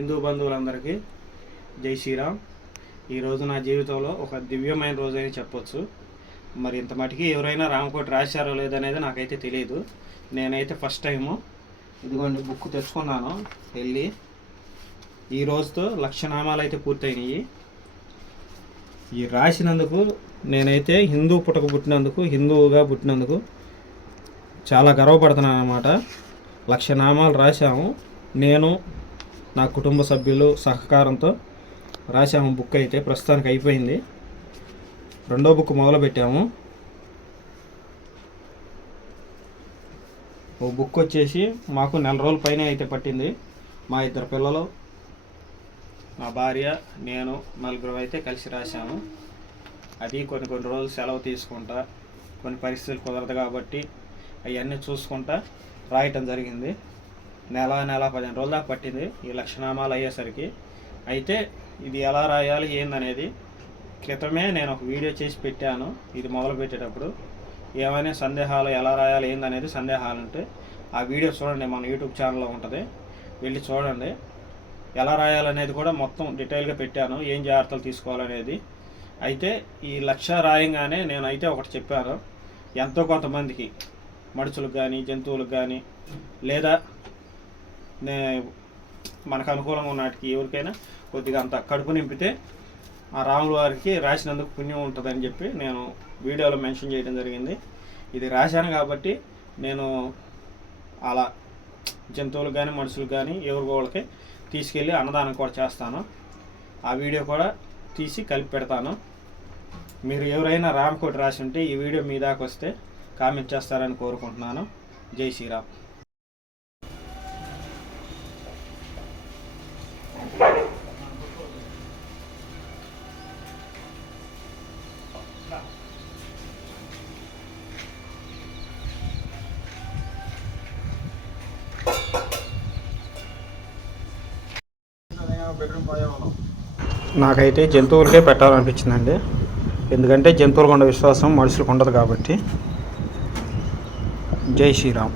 హిందూ బంధువులందరికీ జై శ్రీరామ్. ఈరోజు నా జీవితంలో ఒక దివ్యమైన రోజు అని చెప్పొచ్చు. మరి ఇంత మటుకి ఎవరైనా రామకోటి రాశారో లేదనేది నాకైతే తెలియదు నేనైతే ఫస్ట్ టైము ఇదిగోండి బుక్ తెచ్చుకున్నాను వెళ్ళి. ఈ రోజుతో లక్షనామాలు అయితే పూర్తయినాయి. ఈ రాసినందుకు నేనైతే హిందూ పుట్టక పుట్టినందుకు హిందువుగా పుట్టినందుకు చాలా గర్వపడుతున్నాను అనమాట లక్ష నామాలు రాశాము. నేను నా కుటుంబ సభ్యులు సహకారంతో రాశాము బుక్ అయితే ప్రస్తుతానికి అయిపోయింది. రెండో బుక్ మొదలుపెట్టాము. ఓ బుక్ వచ్చేసి మాకు నెల రోజుల పైన అయితే పట్టింది. మా ఇద్దరు పిల్లలు మా భార్య నేను నలుగురు అయితే కలిసి రాశాము. అది కొన్ని కొన్ని రోజులు సెలవు తీసుకుంటా కొన్ని పరిస్థితులు కుదరదు కాబట్టి అవన్నీ చూసుకుంటా రాయటం జరిగింది. నెల నెల పదిహేను రోజుల దాకా పట్టింది. ఈ లక్షణామాలు అయ్యేసరికి. అయితే ఇది ఎలా రాయాలి ఏందనేది క్రితమే నేను ఒక వీడియో చేసి పెట్టాను. ఇది మొదలు పెట్టేటప్పుడు ఏమైనా సందేహాలు ఎలా రాయాలి ఏందనేది సందేహాలు ఉంటే ఆ వీడియో చూడండి. మన యూట్యూబ్ ఛానల్లో ఉంటుంది. వెళ్ళి చూడండి. ఎలా రాయాలనేది కూడా మొత్తం డీటెయిల్గా పెట్టాను. ఏం జాగ్రత్తలు తీసుకోవాలనేది. అయితే ఈ లక్ష రాయంగానే నేనైతే ఒకటి చెప్పాను. ఎంతో కొంతమందికి మనుషులకు కానీ జంతువులకు కానీ లేదా మనకు అనుకూలంగా ఉన్నటికి ఎవరికైనా కొద్దిగా అంత కడుపు నింపితే ఆ రాముల వారికి రాసినందుకు పుణ్యం ఉంటుందని చెప్పి నేను వీడియోలో మెన్షన్ చేయడం జరిగింది. ఇది రాశాను కాబట్టి నేను అలా జంతువులకు కానీ మనుషులకు కానీ ఎవరికోళ్ళకి తీసుకెళ్ళి అన్నదానం కూడా చేస్తాను. ఆ వీడియో కూడా తీసి కలిపి పెడతాను. మీరు ఎవరైనా రామకోటి రాసి ఉంటే ఈ వీడియో మీ దాకా వస్తే కామెంట్ చేస్తారని కోరుకుంటున్నాను. జై శ్రీరామ్. నాకైతే జంతువులకే పెట్టాలనిపించిందండి. ఎందుకంటే జంతువులకు ఉన్న విశ్వాసం మనుషులకు ఉండదు కాబట్టి. జై శ్రీరామ్.